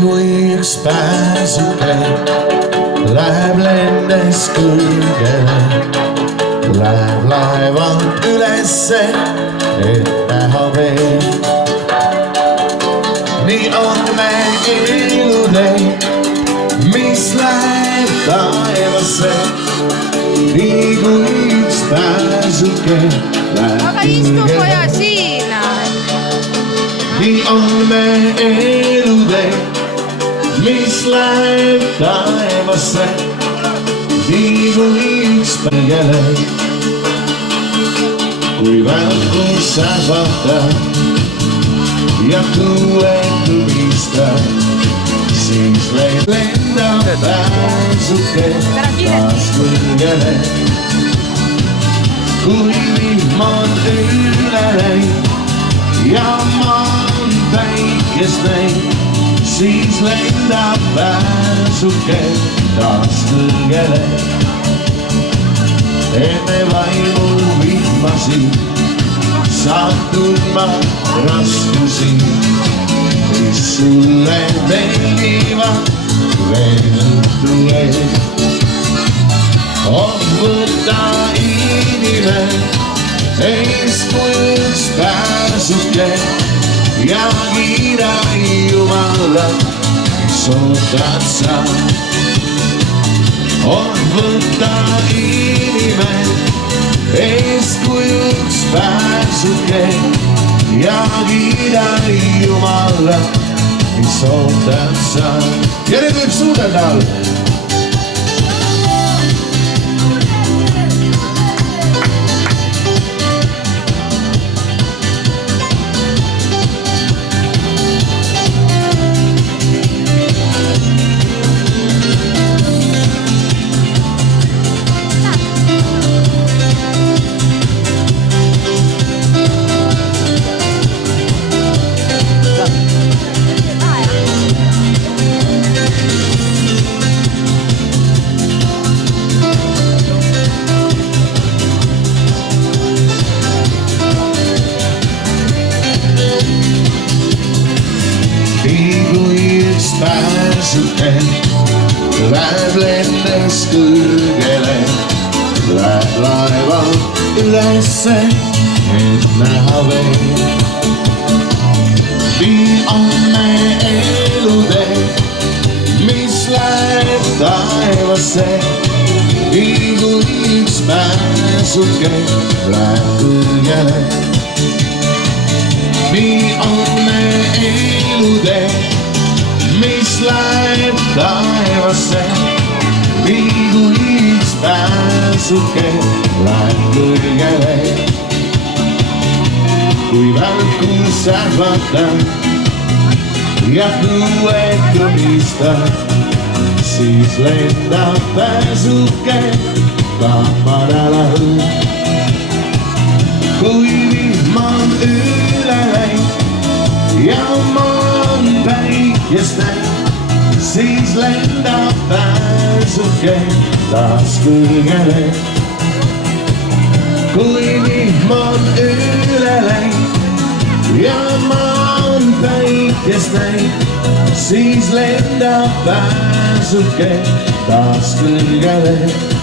kui üks pääsuke läheb lendes kõrgele, läheb laevalt ülesse, et näha veel. nii on meil elutee, mis läheb taevasse, nii kui üks pääsuke läheb aga istu poja siin. nii on meil elutee, mis läheb taevasse, nii kui üks päigele. kui välkus sähvatab ja tuuletu pistab, siis lendab pääsuke taas kõrgele. kui vihm on üle läinud ja maa on päikest näinud, siis lendab pääsuke taas kõrgele. enne vaimul vihmasi saab tundma raskusi, mis sulle meeldivad veel õhtu ees. võta inimene eeskujuks pääsuke ja kiida Jumalat, mis ootad sa. võta inimene eeskujuks pääsuke ja kiida Jumalat, mis ootad sa. ja nüüd võib suudelda all. pääsuke läheb lendes kõrgele, läheb laevalt ülesse, et näha veel. nii on meie elutee, mis läheb taevasse, nii kui üks pääsuke läheb kõrgele. nii on meie elutee, mis läheb taevasse, nii kui üks pääsuke läheb kõrgele. kui välkus sähvatab ja tuued kõmistab, siis lendab pääsuke ka madalal. kui vihm on üle läinud ja maa on päikest näinud, siis lendab pääsuke taas kõrgele. kui vihm on üle läinud ja maa on päikest näinud, siis lendab pääsuke taas kõrgele.